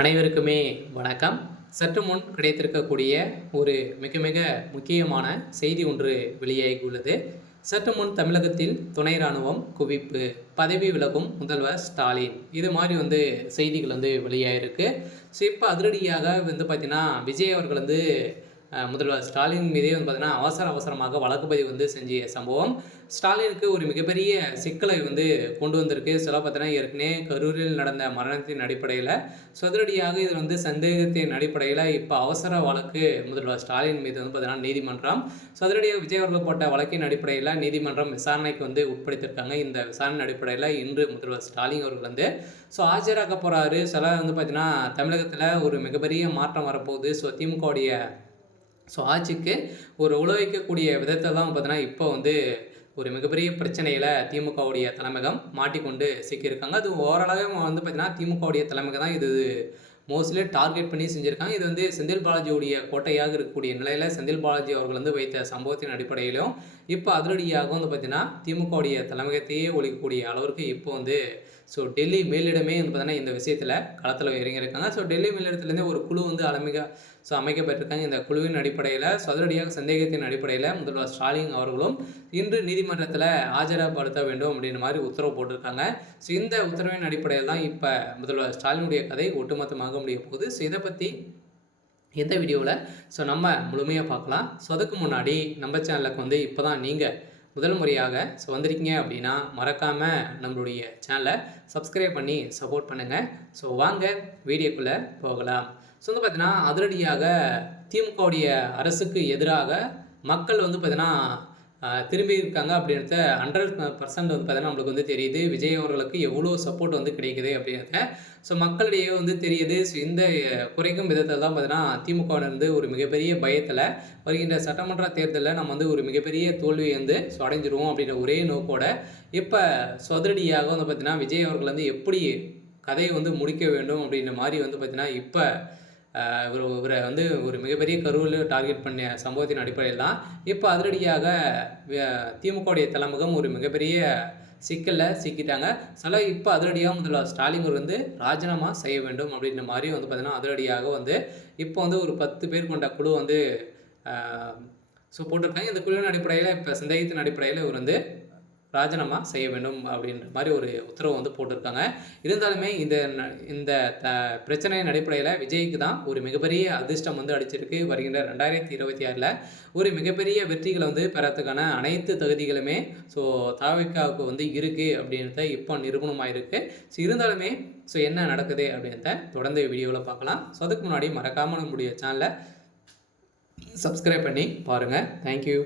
அனைவருக்குமே வணக்கம். சற்று முன் கிடைத்திருக்கக்கூடிய ஒரு மிக மிக முக்கியமான செய்தி ஒன்று வெளியாகியுள்ளது. சற்று முன் தமிழகத்தில் துணை ராணுவம் குவிப்பு, பதவி விலகும் முதல்வர் ஸ்டாலின். இது மாதிரி செய்திகள் வெளியாயிருக்கு. ஸோ இப்போ அதிரடியாக பார்த்தீங்கன்னா, விஜய் அவர்கள் முதல்வர் ஸ்டாலின் மீதே பார்த்தீங்கன்னா அவசரமாக வழக்கு பதிவு செஞ்ச சம்பவம் ஸ்டாலினுக்கு ஒரு மிகப்பெரிய சிக்கலை கொண்டு வந்திருக்கு. சொல்ல பார்த்தீங்கன்னா, ஏற்கனவே கரூரில் நடந்த மரணத்தின் அடிப்படையில் அதிரடியாக இது சந்தேகத்தின் அடிப்படையில் இப்போ அவசர வழக்கு முதல்வர் ஸ்டாலின் மீது பார்த்தீங்கன்னா நீதிமன்றம் அதிரடியாக விஜய் அவர்கள் போட்ட வழக்கின் அடிப்படையில் நீதிமன்றம் விசாரணைக்கு உட்படுத்தியிருக்காங்க. இந்த விசாரணை அடிப்படையில் இன்று முதல்வர் ஸ்டாலின் அவர்கள் ஆஜராக போகிறாரு. சில பார்த்தீங்கன்னா தமிழகத்தில் ஒரு மிகப்பெரிய மாற்றம் வரப்போகுது. திமுகவுடைய ஆட்சிக்கு ஒரு உழவைக்கக்கூடிய விதத்தை தான் பார்த்தீங்கன்னா இப்போ ஒரு மிகப்பெரிய பிரச்சனையில் திமுகவுடைய தலைமையகம் மாட்டிக்கொண்டு சிக்கியிருக்காங்க. அது ஓரளவு பார்த்தீங்கன்னா திமுகவுடைய தலைமைக்கு தான் இது மோஸ்ட்லி டார்கெட் பண்ணி செஞ்சுருக்காங்க. இது செந்தில் பாலாஜியுடைய கோட்டையாக இருக்கக்கூடிய நிலையில் செந்தில் பாலாஜி அவர்கள் வைத்த சம்பவத்தின் அடிப்படையிலும் இப்போ அதிரடியாக பார்த்தீங்கன்னா திமுகவுடைய தலைமையகத்தையே ஒழிக்கக்கூடிய அளவிற்கு இப்போ டெல்லி மேலிடமே பார்த்தீங்கன்னா இந்த விஷயத்தில் களத்தில் இறங்கியிருக்காங்க. டெல்லி மேலிடத்துலேருந்து ஒரு குழு அமைக்கப்பட்டிருக்காங்க. இந்த குழுவின் அடிப்படையில் அதிரடியாக சந்தேகத்தின் அடிப்படையில் முதல்வர் ஸ்டாலின் அவர்களும் இன்று நீதிமன்றத்தில் ஆஜரப்படுத்த வேண்டும் அப்படின்ற மாதிரி உத்தரவு போட்டிருக்காங்க. இந்த உத்தரவின் அடிப்படையில் தான் இப்போ முதல்வர் ஸ்டாலினுடைய கதை ஒட்டுமொத்தமாக முடிய போகுது. இதை பற்றி இந்த வீடியோவில் நம்ம முழுமையாக பார்க்கலாம். அதுக்கு முன்னாடி நம்ம சேனலுக்கு இப்போ தான் நீங்கள் முதல் முறையாக வந்திருக்கீங்க அப்படின்னா மறக்காமல் நம்மளுடைய சேனலை சப்ஸ்கிரைப் பண்ணி சப்போர்ட் பண்ணுங்கள். வாங்க வீடியோக்குள்ளே போகலாம். பார்த்தீங்கன்னா அதிரடியாக திமுகவுடைய அரசுக்கு எதிராக மக்கள் பார்த்தீங்கன்னா திரும்பி இருக்காங்க அப்படின்றத 100% பார்த்தீங்கன்னா நம்மளுக்கு தெரியுது. விஜய் அவர்களுக்கு எவ்வளோ சப்போர்ட் கிடைக்குது அப்படின்றத மக்களிடையே தெரியுது. இந்த குறைக்கும் விதத்தில் தான் பார்த்தீங்கன்னா திமுகவிலிருந்து ஒரு மிகப்பெரிய பயத்தில் வருகின்ற சட்டமன்ற தேர்தலில் நம்ம ஒரு மிகப்பெரிய தோல்வியை அடைஞ்சிருவோம் அப்படின்ற ஒரே நோக்கோட இப்போ அதிரடியாக பார்த்தீங்கன்னா விஜய் அவர்கள் எப்படி கதையை முடிக்க வேண்டும் அப்படின்ற மாதிரி பார்த்தீங்கன்னா இப்போ இவரை ஒரு மிகப்பெரிய கரூரில் டார்கெட் பண்ண சம்பவத்தின் அடிப்படையில் தான் இப்போ அதிரடியாக திமுகவுடைய தலைமுகம் ஒரு மிகப்பெரிய சிக்கலில் சிக்கிட்டாங்க. இப்போ அதிரடியாக முதல்வர் ஸ்டாலின் ராஜினாமா செய்ய வேண்டும் அப்படின்ற மாதிரி பார்த்தீங்கன்னா அதிரடியாக இப்போ ஒரு 10 பேர் கொண்ட குழு போட்டிருக்காங்க. இந்த குழுவின் அடிப்படையில் இப்போ சந்தேகத்தின் அடிப்படையில் இவர் ராஜினாமா செய்ய வேண்டும் அப்படின்ற மாதிரி ஒரு உத்தரவு போட்டிருக்காங்க. இருந்தாலுமே இந்த பிரச்சனையின் அடிப்படையில் விஜய்க்கு தான் ஒரு மிகப்பெரிய அதிர்ஷ்டம் அடிச்சிருக்கு. வருகின்ற 2026 ஒரு மிகப்பெரிய வெற்றிகளை பெறத்துக்கான அனைத்து தகுதிகளுமே தாவேக்காவுக்கு இருக்குது அப்படின்றத இப்போ நிரூபணமாயிருக்கு. இருந்தாலுமே என்ன நடக்குது அப்படின்றத தொடர்ந்து வீடியோவில் பார்க்கலாம். அதுக்கு முன்னாடி மறக்காமல் நம்முடைய சேனலை சப்ஸ்கிரைப் பண்ணி பாருங்கள். தேங்க்யூ.